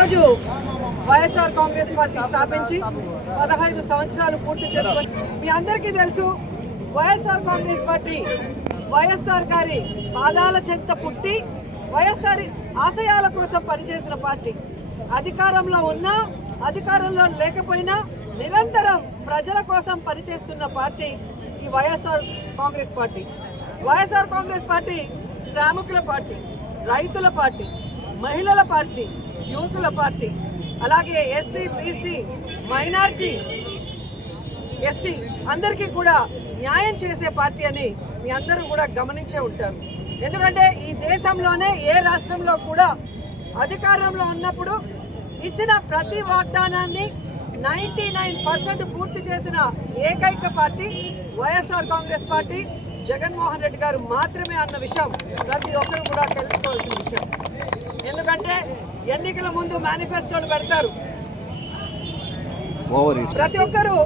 రోజు వైఎస్ఆర్ కాంగ్రెస్ పార్టీ స్థాపించి 15 సంవత్సరాలు పూర్తి చేసుకొని మీ అందరికీ తెలుసు, వైఎస్ఆర్ కాంగ్రెస్ పార్టీ వైఎస్ఆర్ గారి పాదాల చెంత పుట్టి వైఎస్ఆర్ ఆశయాల కోసం పనిచేసిన పార్టీ. అధికారంలో ఉన్నా అధికారంలో లేకపోయినా నిరంతరం ప్రజల కోసం పనిచేస్తున్న పార్టీ ఈ వైఎస్ఆర్ కాంగ్రెస్ పార్టీ. వైఎస్ఆర్ కాంగ్రెస్ పార్టీ శ్రామికుల పార్టీ, రైతుల పార్టీ, మహిళల పార్టీ, యువకుల పార్టీ, అలాగే ఎస్సీ, బీసీ, మైనారిటీ, ఎస్టీ అందరికీ కూడా న్యాయం చేసే పార్టీ అని మీ అందరూ కూడా గమనించే ఉంటారు. ఎందుకంటే ఈ దేశంలోనే ఏ రాష్ట్రంలో కూడా అధికారంలో ఉన్నప్పుడు ఇచ్చిన ప్రతి వాగ్దానాన్ని 99% పూర్తి చేసిన ఏకైక పార్టీ వైఎస్ఆర్ కాంగ్రెస్ పార్టీ, జగన్మోహన్ రెడ్డి గారు మాత్రమే అన్న విషయం ప్రతి ఒక్కరు కూడా తెలుసుకోవాల్సిన విషయం. ఎందుకంటే ఎన్నికల ముందు మేనిఫెస్టోలు పెడతారు, ప్రతి ఒక్కరు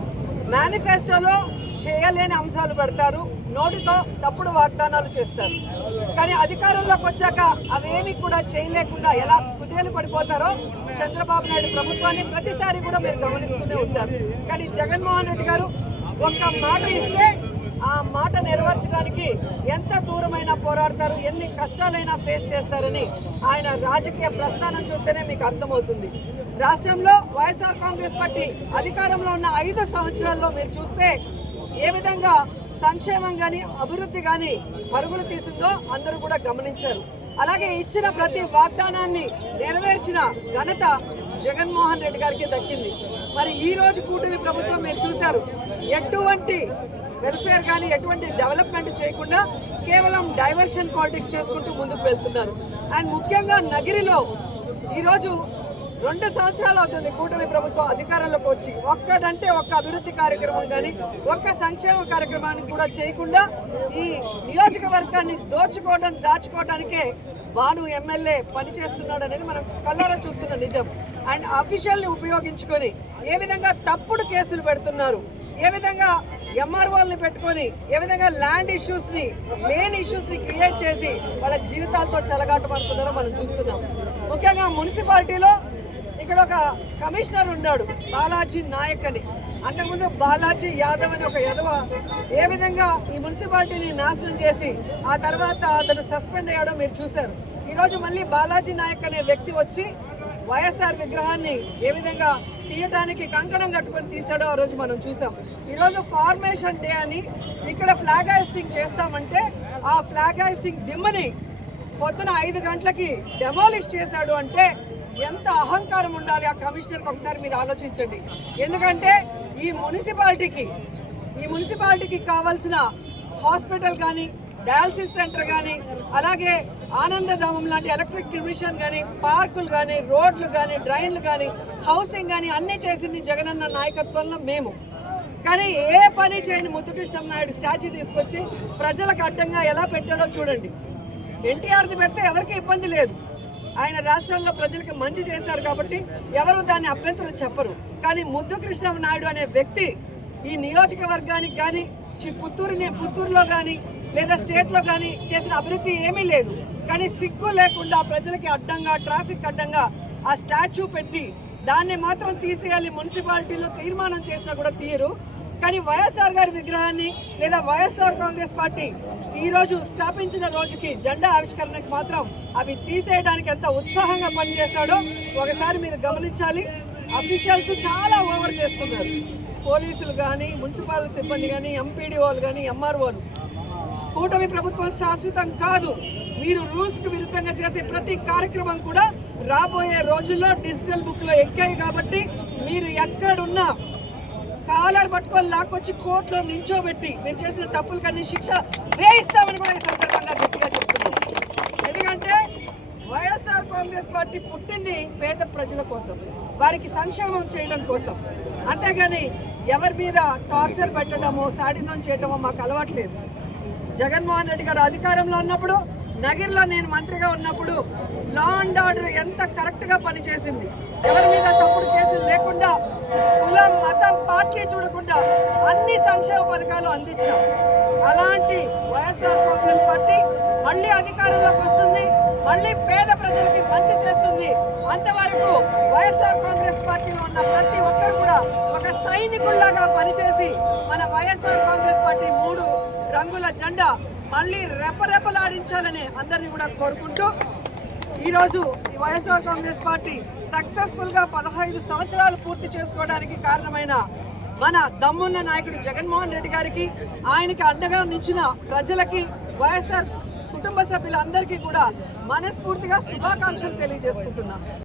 మేనిఫెస్టోలో చేయలేని అంశాలు పెడతారు, నోటితో తప్పుడు వాగ్దానాలు చేస్తారు. కానీ అధికారంలోకి వచ్చాక అవేమి కూడా చేయలేకుండా ఎలా కుదేలు పడిపోతారో చంద్రబాబు నాయుడు ప్రభుత్వాన్ని ప్రతిసారి కూడా మీరు గమనిస్తూనే ఉంటారు. కానీ జగన్మోహన్ రెడ్డి గారు ఒక్క మాట ఇస్తే ఆ మాట నెరవేర్చడానికి ఎంత దూరమైనా పోరాడతారు, ఎన్ని కష్టాలైనా ఫేస్ చేస్తారని ఆయన రాజకీయ ప్రస్థానం చూస్తేనే మీకు అర్థమవుతుంది. రాష్ట్రంలో వైఎస్ఆర్ కాంగ్రెస్ పార్టీ అధికారంలో ఉన్న 5 సంవత్సరాల్లో మీరు చూస్తే ఏ విధంగా సంక్షేమం కానీ అభివృద్ధి కానీ పరుగులు తీసిందో అందరూ కూడా గమనించారు. అలాగే ఇచ్చిన ప్రతి వాగ్దానాన్ని నెరవేర్చిన ఘనత జగన్మోహన్ రెడ్డి గారికి దక్కింది. మరి ఈ రోజు కూటమి ప్రభుత్వం మీరు చూశారు, ఎటువంటి వెల్ఫేర్ కానీ ఎటువంటి డెవలప్మెంట్ చేయకుండా కేవలం డైవర్షన్ పాలిటిక్స్ చేసుకుంటూ ముందుకు వెళ్తున్నారు. అండ్ ముఖ్యంగా నగిరిలో ఈరోజు 2 సంవత్సరాలు అవుతుంది కూటమి ప్రభుత్వం అధికారంలోకి వచ్చి, ఒక్కటంటే ఒక్క అభివృద్ధి కార్యక్రమం కానీ ఒక్క సంక్షేమ కార్యక్రమాన్ని కూడా చేయకుండా ఈ నియోజకవర్గాన్ని దాచుకోవడానికే భాను ఎమ్మెల్యే పనిచేస్తున్నాడు అనేది మనం కళ్ళారా చూస్తున్న నిజం. అండ్ అఫీషియల్ని ఉపయోగించుకొని ఏ విధంగా తప్పుడు కేసులు పెడుతున్నారు, ఏ విధంగా ఎంఆర్ఓల్ని పెట్టుకొని ఏ విధంగా ల్యాండ్ ఇష్యూస్ని లేని ఇష్యూస్ని క్రియేట్ చేసి వాళ్ళ జీవితాలతో చెలగాట పడుతున్నారో మనం చూస్తున్నాం. ముఖ్యంగా మున్సిపాలిటీలో ఇక్కడ ఒక కమిషనర్ ఉన్నాడు, బాలాజీ నాయక్ అని. అంతకుముందు బాలాజీ యాదవ్ అని ఒక యదవ ఏ విధంగా ఈ మున్సిపాలిటీని నాశనం చేసి ఆ తర్వాత అతను సస్పెండ్ అయ్యాడో మీరు చూశారు. ఈరోజు మళ్ళీ బాలాజీ నాయక్ అనే వ్యక్తి వచ్చి వైఎస్ఆర్ విగ్రహాన్ని ఏ విధంగా తీయటానికి కంకణం కట్టుకొని తీసాడో ఆ రోజు మనం చూసాం. ఈరోజు ఫార్మేషన్ డే అని ఇక్కడ ఫ్లాగ్ హాయిస్టింగ్ చేస్తామంటే ఆ ఫ్లాగ్ హాయిస్టింగ్ దిమ్మని పొద్దున 5 గంటలకి డెమాలిష్ చేశాడు అంటే ఎంత అహంకారం ఉండాలి ఆ కమిషనర్కి ఒకసారి మీరు ఆలోచించండి. ఎందుకంటే ఈ మున్సిపాలిటీకి కావాల్సిన హాస్పిటల్ కానీ, డయాలసిస్ సెంటర్ కానీ, అలాగే ఆనందధామం లాంటి ఎలక్ట్రిక్ మిషన్ కానీ, పార్కులు కానీ, రోడ్లు కానీ, డ్రైన్లు కానీ, హౌసింగ్ కానీ అన్నీ చేసింది జగనన్న నాయకత్వంలో మేము. కానీ ఏ పని చేయని ముద్దుకృష్ణ నాయుడు స్టాచ్యూ తీసుకొచ్చి ప్రజలకు అడ్డంగా ఎలా పెట్టాడో చూడండి. ఎన్టీఆర్ది పెడితే ఎవరికి ఇబ్బంది లేదు, ఆయన రాష్ట్రంలో ప్రజలకు మంచి చేశారు కాబట్టి ఎవరు దాన్ని అభ్యంతరం చెప్పరు. కానీ ముద్దుకృష్ణ నాయుడు అనే వ్యక్తి ఈ నియోజకవర్గానికి కానీ, పుత్తూరులో కానీ లేదా స్టేట్లో కానీ చేసిన అభివృద్ధి ఏమీ లేదు. కానీ సిగ్గు లేకుండా ప్రజలకి అడ్డంగా, ట్రాఫిక్ అడ్డంగా ఆ స్టాచ్యూ పెట్టి దాన్ని మాత్రం తీసేయాలి మున్సిపాలిటీలో తీర్మానం చేసినా కూడా తీయరు. కానీ వైఎస్ఆర్ గారి విగ్రహాన్ని లేదా వైఎస్ఆర్ కాంగ్రెస్ పార్టీ ఈరోజు స్థాపించిన రోజుకి జెండా ఆవిష్కరణకి మాత్రం అవి తీసేయడానికి ఎంత ఉత్సాహంగా పనిచేస్తాడో ఒకసారి మీరు గమనించాలి. అఫీషియల్స్ చాలా ఓవర్ చేస్తున్నారు, పోలీసులు కానీ, మున్సిపల్ సిబ్బంది కానీ, ఎంపీడీఓలు కానీ, ఎంఆర్ఓలు. కూటమి ప్రభుత్వం శాశ్వతం కాదు. మీరు రూల్స్కి విరుద్ధంగా చేసే ప్రతి కార్యక్రమం కూడా రాబోయే రోజుల్లో డిజిటల్ బుక్లో ఎక్కాయి కాబట్టి మీరు ఎక్కడున్నా కాలర్ పట్టుకొని లాక్కొచ్చి కోర్టులో నించోబెట్టి మీరు చేసిన తప్పులకన్నీ శిక్ష వేయిస్తామని కూడా ఈ సందర్భంగా గట్టిగా చెప్తున్నాం. ఎందుకంటే వైఎస్ఆర్ కాంగ్రెస్ పార్టీ పుట్టింది పేద ప్రజల కోసం, వారికి సంక్షేమం చేయడం కోసం. అంతేగాని ఎవరి మీద టార్చర్ పెట్టడమో, సాడిజం చేయడమో మాకు అలవాట్లేదు. జగన్మోహన్ రెడ్డి గారు అధికారంలో ఉన్నప్పుడు, నగిరిలో నేను మంత్రిగా ఉన్నప్పుడు లా అండ్ ఆర్డర్ ఎంత కరెక్ట్గా పనిచేసింది, ఎవరి మీద తప్పుడు కేసులు లేకుండా, కులం, మతం, పార్టీ చూడకుండా అన్ని సంక్షేమ పథకాలు అందించాం. అలాంటి వైఎస్ఆర్ కాంగ్రెస్ పార్టీ మళ్ళీ అధికారంలోకి వస్తుంది. మళ్ళీ పేద ప్రజలకి మంచి చేస్తుంది. అంతవరకు వైఎస్ఆర్ కాంగ్రెస్ పార్టీలో ఉన్న ప్రతి ఒక్కరు కూడా ఒక సైనికుల్లాగా పనిచేసి మన వైఎస్ఆర్ కాంగ్రెస్ పార్టీ 3 రంగుల జెండా మళ్ళీ రెపరెపలాడించాలని అందరినీ కూడా కోరుకుంటూ ఈరోజు ఈ వైఎస్ఆర్ కాంగ్రెస్ పార్టీ సక్సెస్ఫుల్గా 15 సంవత్సరాలు పూర్తి చేసుకోవడానికి కారణమైన మన దమ్మున్న నాయకుడు జగన్మోహన్ రెడ్డి గారికి, ఆయనకి అండగా నిలిచిన ప్రజలకి, వైఎస్ఆర్ కుటుంబ సభ్యులందరికీ కూడా మనస్ఫూర్తిగా శుభాకాంక్షలు తెలియజేసుకుంటున్నాం.